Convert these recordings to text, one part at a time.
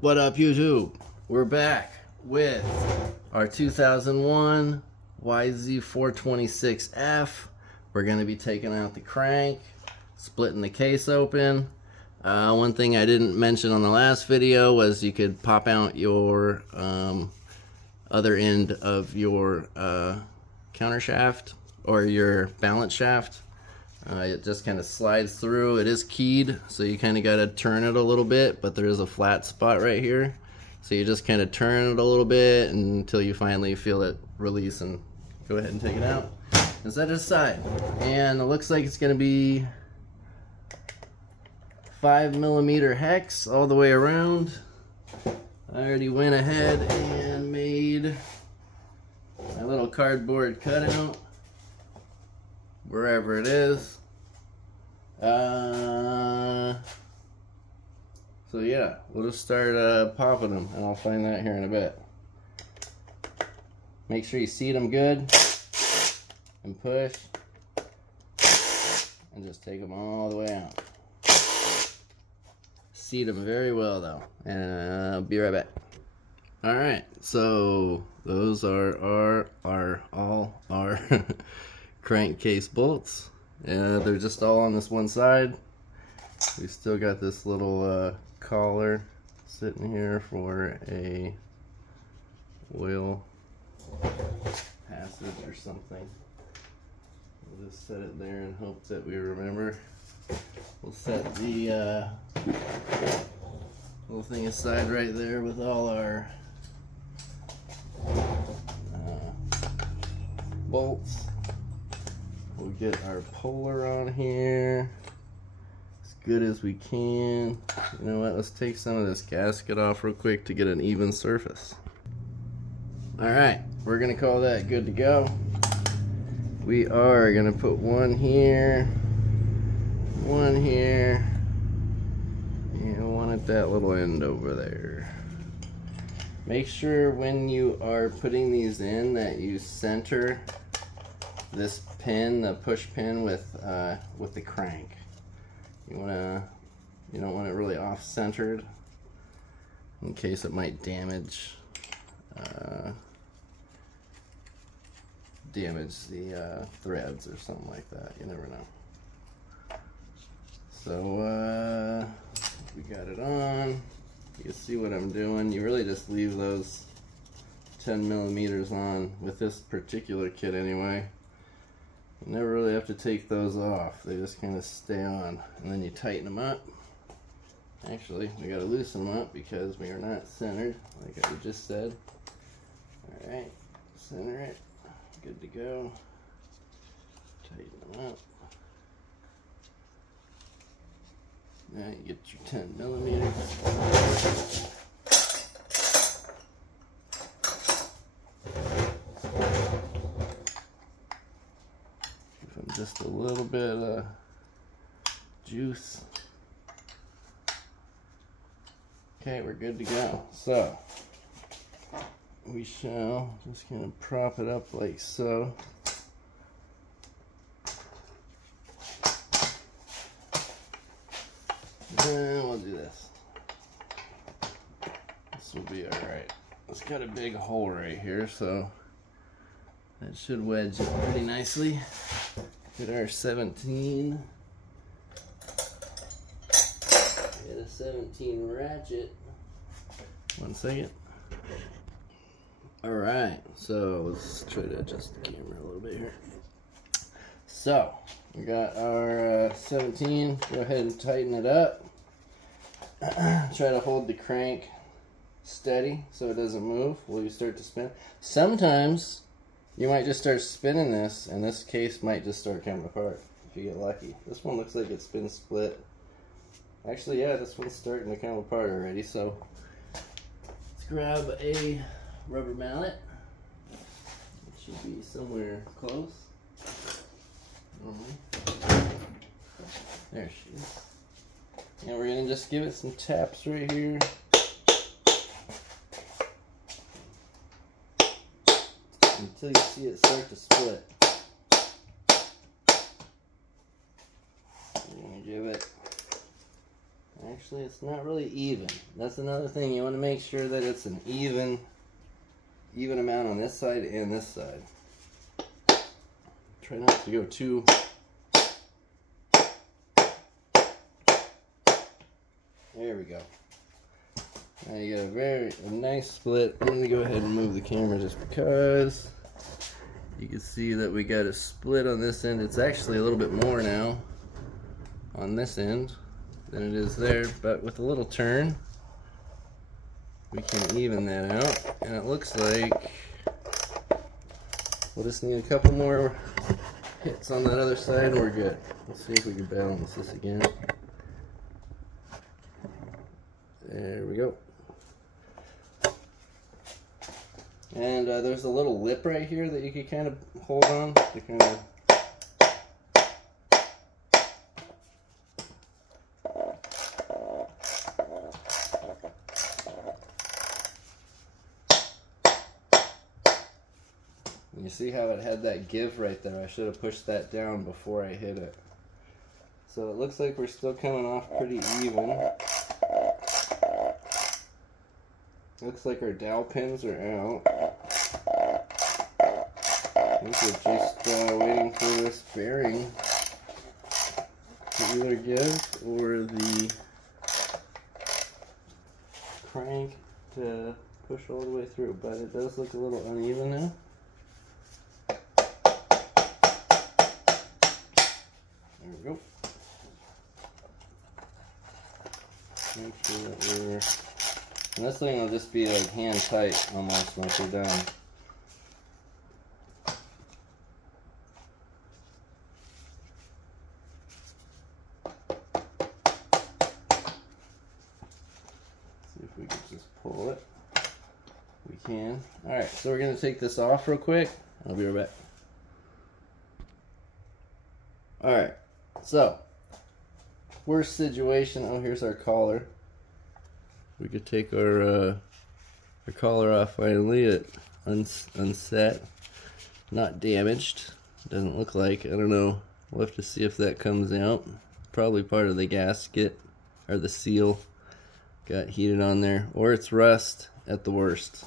What up, YouTube? We're back with our 2001 YZ426F. We're going to be taking out the crank, splitting the case open. One thing I didn't mention on the last video was you could pop out your other end of your counter shaft or your balance shaft. It just kind of slides through. It is keyed, so you kind of got to turn it a little bit, but there is a flat spot right here. So you just kind of turn it a little bit until you finally feel it release and go ahead and take it out and set it aside. And it looks like it's going to be 5mm hex all the way around. I already went ahead and made my little cardboard cutout wherever it is. So yeah, we'll just start popping them, and I'll find that here in a bit. Make sure you seat them good and push, and just take them all the way out. Seat them very well though, and I'll be right back. Alright, so those are all our crankcase bolts. They're just all on this one side. We still got this little collar sitting here for a oil passage or something. We'll just set it there and hope that we remember. We'll set the little thing aside right there with all our bolts. We'll get our puller on here as good as we can. You know what, let's take some of this gasket off real quick to get an even surface. Alright, we're gonna call that good to go. We are gonna put one here, and one at that little end over there. Make sure when you are putting these in that you center this pin, the push pin, with the crank. You don't want it really off centered in case it might damage the threads or something like that. You never know. So we got it on. You can see what I'm doing. You really just leave those 10mm on with this particular kit anyway. You never really have to take those off. They just kind of stay on, and then you tighten them up. Actually, we got to loosen them up because we are not centered, like I just said. Alright, center it. Good to go. Tighten them up. Now you get your 10mm. Give them just a little bit of juice. Okay, we're good to go. So we shall just kind of prop it up like so. And we'll do this. This will be alright. It's got a big hole right here, so that should wedge it pretty nicely. Get our 17. Get a 17 ratchet. One second. Alright, so let's try to adjust the camera a little bit here. So, we got our 17. Go ahead and tighten it up. Try to hold the crank steady so it doesn't move while you start to spin. Sometimes you might just start spinning this, and this case might just start coming apart if you get lucky. This one looks like it's been split. Actually, yeah, this one's starting to come apart already, so let's grab a rubber mallet. It should be somewhere close. There she is. And we're going to just give it some taps right here. Until you see it start to split. We're going to give it Actually, it's not really even. That's another thing. You want to make sure that it's an even amount on this side and this side. Try not to go too. There we go. Now you got a nice split. I'm going to go ahead and move the camera just because you can see that we got a split on this end. It's actually a little bit more now on this end than it is there, but with a little turn we can even that out, and it looks like we'll just need a couple more hits on that other side and we're good. Let's see if we can balance this again. There we go. And there's a little lip right here that you can kind of hold on to kind of you see how it had that give right there. I should have pushed that down before I hit it. So it looks like we're still coming off pretty even. Looks like our dowel pins are out. I think we're just waiting for this bearing to either give or the crank to push all the way through, but it does look a little uneven now. There we go. Make sure that we're... And this thing will just be like hand tight almost once you're done. See if we can just pull it. We can. Alright, so we're going to take this off real quick. I'll be right back. Alright, so worst situation. Oh, here's our collar. We could take our collar off finally. It unset, not damaged. Doesn't look like. I don't know. We'll have to see if that comes out. Probably part of the gasket or the seal got heated on there, or it's rust at the worst.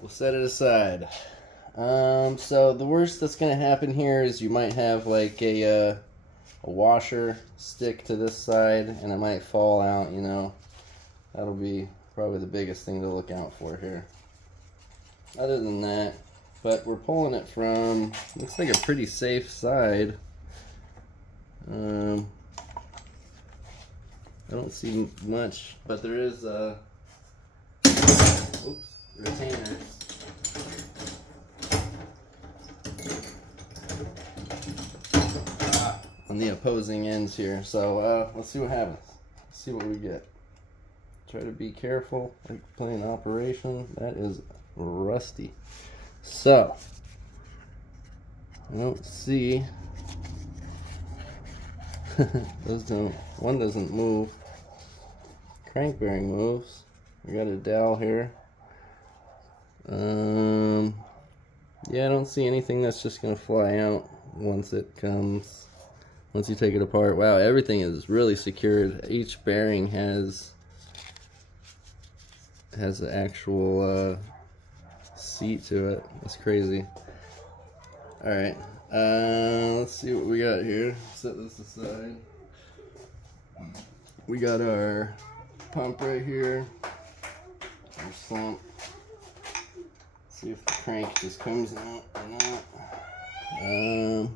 We'll set it aside. So the worst that's going to happen here is you might have like a washer stick to this side and it might fall out, you know. That'll be probably the biggest thing to look out for here. Other than that, but we're pulling it from, looks like a pretty safe side. I don't see much, but there is retainers. On the opposing ends here, so let's see what happens. Let's see what we get. Try to be careful, like playing operation. That is rusty. So I don't see those don't. One doesn't move. Crank bearing moves. We got a dowel here. Yeah, I don't see anything that's just gonna fly out once it comes. Once you take it apart. Wow, everything is really secured. Each bearing has an actual seat to it. That's crazy. Alright, let's see what we got here. Set this aside. We got our pump right here. Our sump. See if the crank just comes out or not.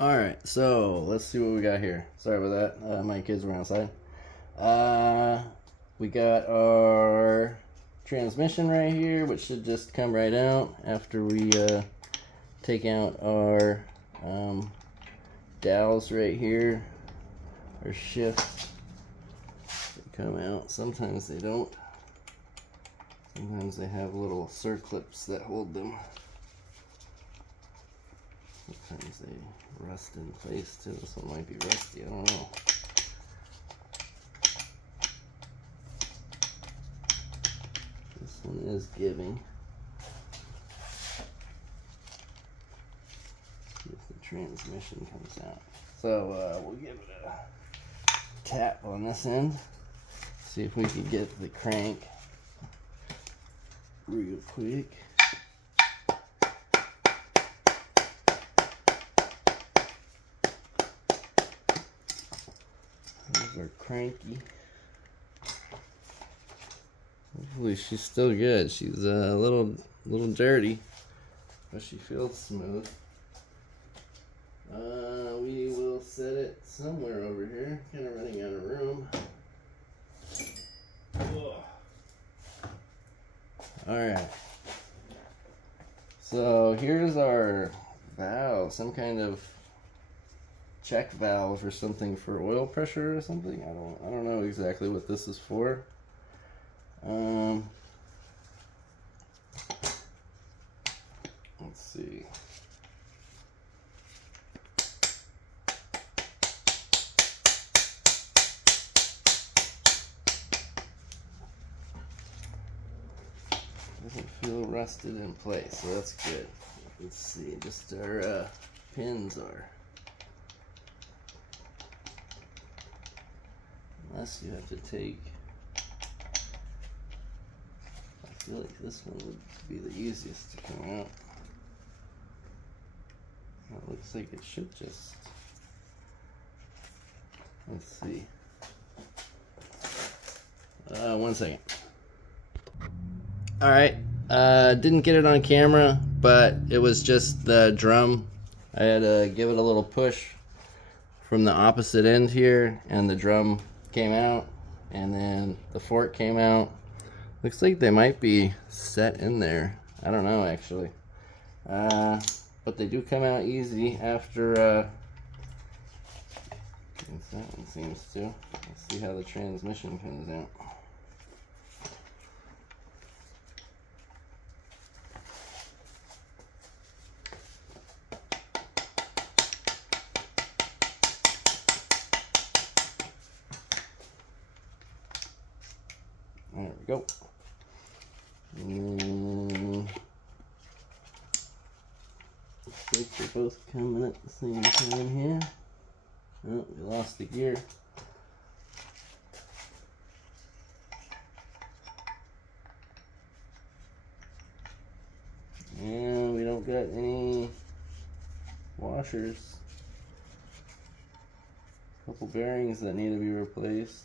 Alright, so let's see what we got here. Sorry about that. My kids were outside. We got our transmission right here, which should just come right out after we take out our dowels right here. Our shift. They come out. Sometimes they don't. Sometimes they have little circlips that hold them. Sometimes they rust in place too. This one might be rusty, I don't know. This one is giving. See if the transmission comes out. So we'll give it a tap on this end. See if we can get the crank real quick. There's our cranky. Hopefully she's still good. She's a little dirty, but she feels smooth. We will set it somewhere over here. Kind of running out of room. Alright. So here's our valve. Some kind of check valve or something for oil pressure or something. I don't know exactly what this is for. Let's see. Doesn't feel rusted in place, so that's good. Let's see, just our pins are. Unless you have to take. I feel like this one would be the easiest to come out. It looks like it should just. Let's see. 1 second. Alright, didn't get it on camera, but it was just the drum. I had to give it a little push from the opposite end here, and the drum came out, and then the fork came out. Looks like they might be set in there. I don't know, actually. But they do come out easy after, that one seems to. Let's see how the transmission comes out. There we go. Looks like they're both coming at the same time here. Oh, we lost the gear. And we don't got any washers. A couple bearings that need to be replaced.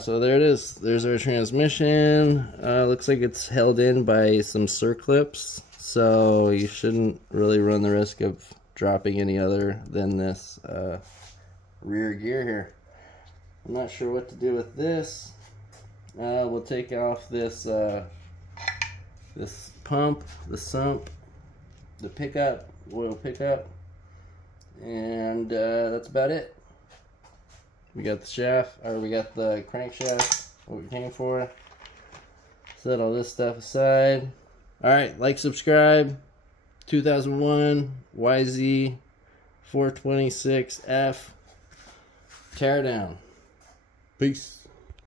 So there it is. There's our transmission. Looks like it's held in by some circlips, so you shouldn't really run the risk of dropping any other than this rear gear here. I'm not sure what to do with this. We'll take off this this pump, the sump, the pickup, oil pickup, and that's about it. We got the shaft, or we got the crankshaft, what we came for. Set all this stuff aside. Alright, like, subscribe. 2001 YZ426F. Tear down. Peace.